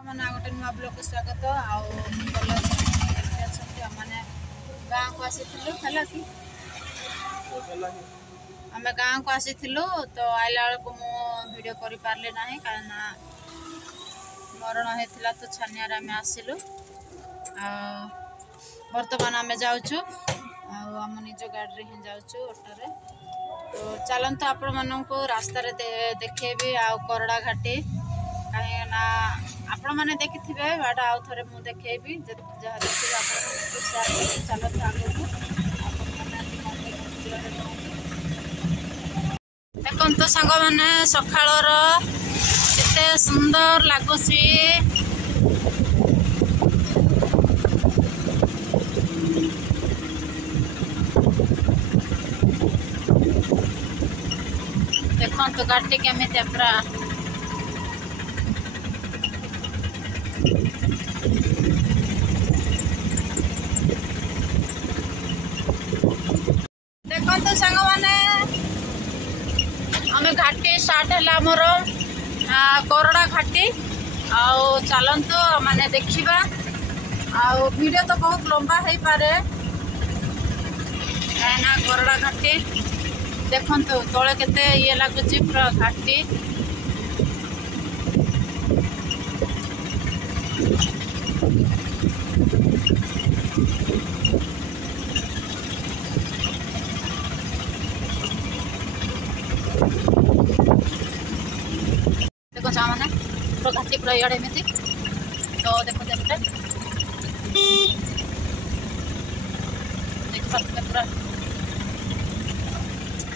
मैंने गोटे नुआ ब्लॉग को स्वागत मैंने गाँव को आसी आम गाँव को आसी तो आइला बेलू वीडियो कर पारे ना कारण मरण होता तो छानियार आम आसिलु बर्तमान आम जाऊँ आम निज गाड़ी हिं जाऊँ ऑटो तो चलते आपण मानक रास्तार देखेबी करड़ा घाटी कहीं ना आपण मैंने देखी बाट आउ थे मुझे देखेबी जहाँ देखिए चलते आगे देखो सांग मैंने सकाल केते सुंदर लगुच देखो गाड़ी केमी पूरा देखो सांग मैंने आम घाटी स्टार्ट है मोर करड़ा घाटी आउ चलतु माने देखा आउ वीडियो तो बहुत लंबा हो पारे कहीं करड़ा घाटी देखु तले केते ये लगुच पूरा घाटी देखो मैंने पूरा घाटी पूरा इे एमती तो देखो देखते देख पारे पूरा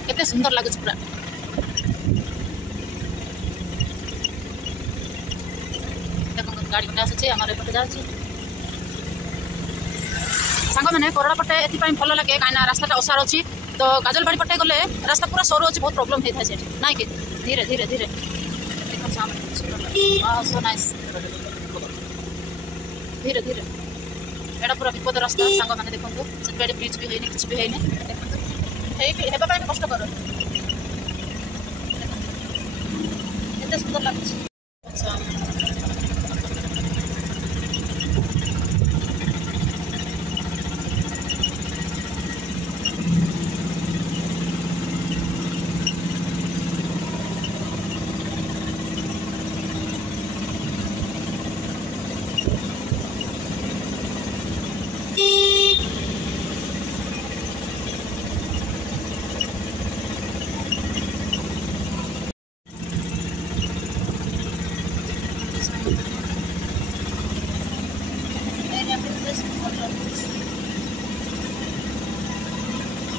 केते सुंदर लगुच पूरा देखो गाड़ी खड़ा आसूँ आम एपटे जाऊँ सांग मैंने करड़ा पटे ये भल लगे कहीं रास्ता ओसार अच्छी तो गाजलबाड़ी पटे गले रास्ता पूरा सरू अच्छी बहुत प्रोब्लेम होता है ना कि धीरे धीरे धीरे सो नाइस धीरे धीरे एटा पूरा विपद रास्ता सांग मैंने देखो से ब्रिज भी है किसी भी है देखते कष्ट कर सुंदर लगे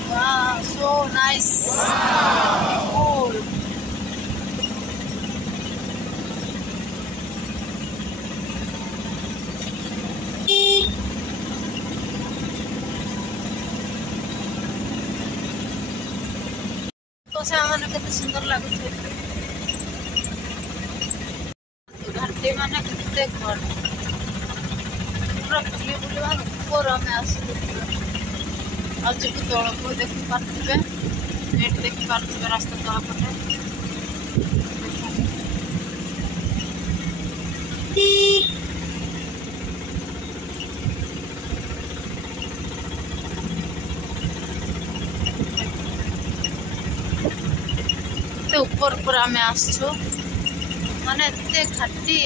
Wow, so nice. Wow. Cool. तो से आमने केते सुंदर लागुछ घाटी माने केते घर पूरा बुली बुलवा ऊपर आम आसलु आज भी तल को देखी पारे नेट देखी पारे रास्ता तल पटे ऊपर ऊपर आम आसु माने घाटी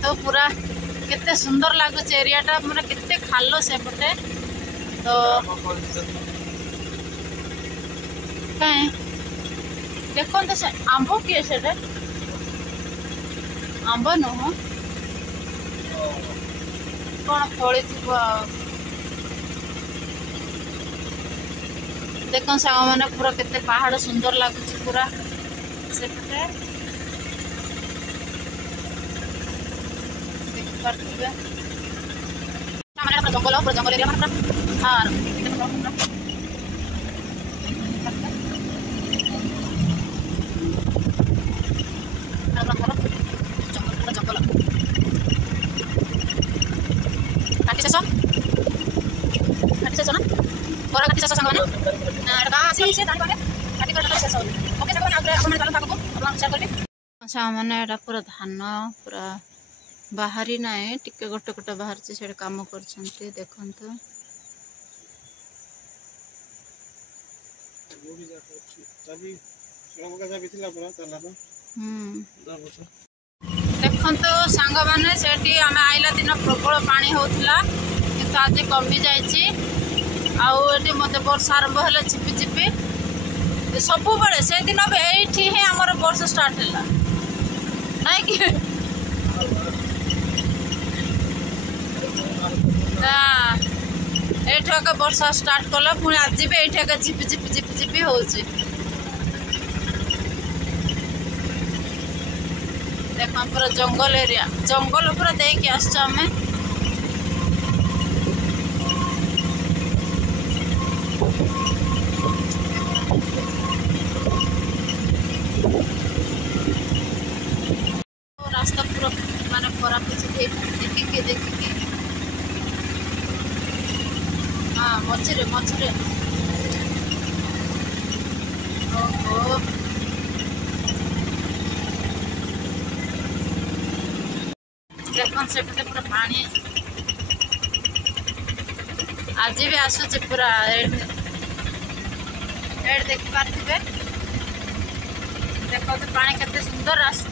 तो पूरा केते सुंदर लगुच एरियाटा मैंने केते खालो से पटे तो कहीं देखो तो से आंब किए से आंब नुह कौन फली थी देखो सांग मैंने पूरा केते पहाड़ सुंदर लगुच पूरा से पटे जंगल जंगल एरिया हाँ जंगल घाटी शेष ना बड़ा घाटी शेष सांग मैंने आस घाटी शेष ओके सामने एटा पूरा धान पूरा बाहरी ना टिके गोटे गोटे बाहर से काम कर देखते देखो सांग मैंने से आम आइला दिन प्रबल पानी होता कि आज कमी जाइए मत वर्षा आरंभ है झिपी झिपी सब बड़े से दिन ये आम वर्ष स्टार्ट है नहीं कि ये वर्षा स्टार्ट कला पुणी आज भी ये झिपी झिपी झिपी झिपी हो देख पूरा जंगल एरिया जंगल पूरा देख आम रास्ता पूरा माने खराब देखिए देखिए हाँ मझे मझे ओहो देखो से पूरा पानी आज भी आसूचे पूरा देख पारे देखो तो पानी केते सुंदर आसो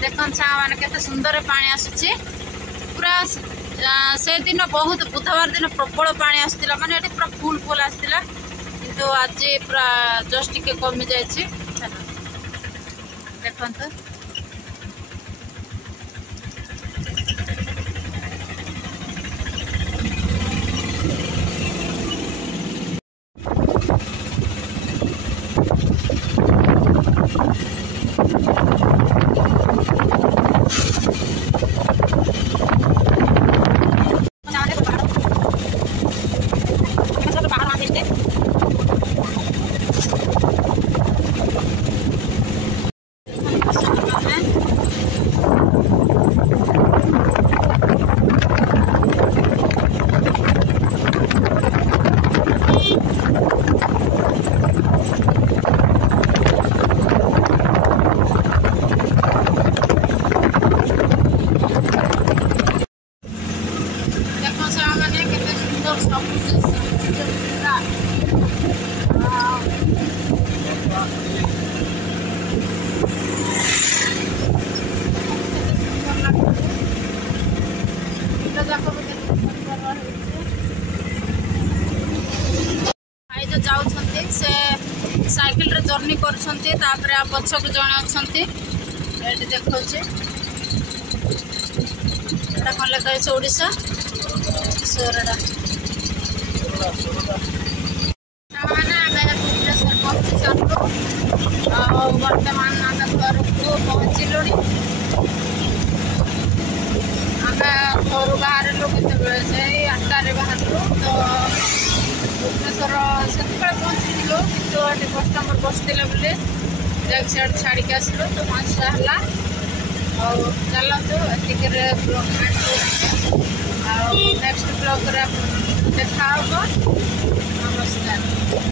देखो मैंने केते सुंदर पानी आसूची पूरा से दिन बहुत बुधवार दिन प्रबल पानी आसला माने पूरा फुल फुल आसला किंतु आज पूरा जस्ट टिके कमी जाइए देखो भाई जो जाऊँ से साइकिल रे जर्नी कर पछक जड़े अच्छा देखा कौन लिखा ओडिशा सोरडा भुवनेश्वर पहुँची सारू बर्तमान आम घर को पहुँचलु आम घर बाहर से 8टारे बाहर तो भुवनेश्वर से पहुँचलु कि कस्टमर बसते बोले सियाड़ छाड़ी आसलु तो 5टा है और चलतु ब्लॉग नेक्स्ट ब्लॉग देखा नमस्कार।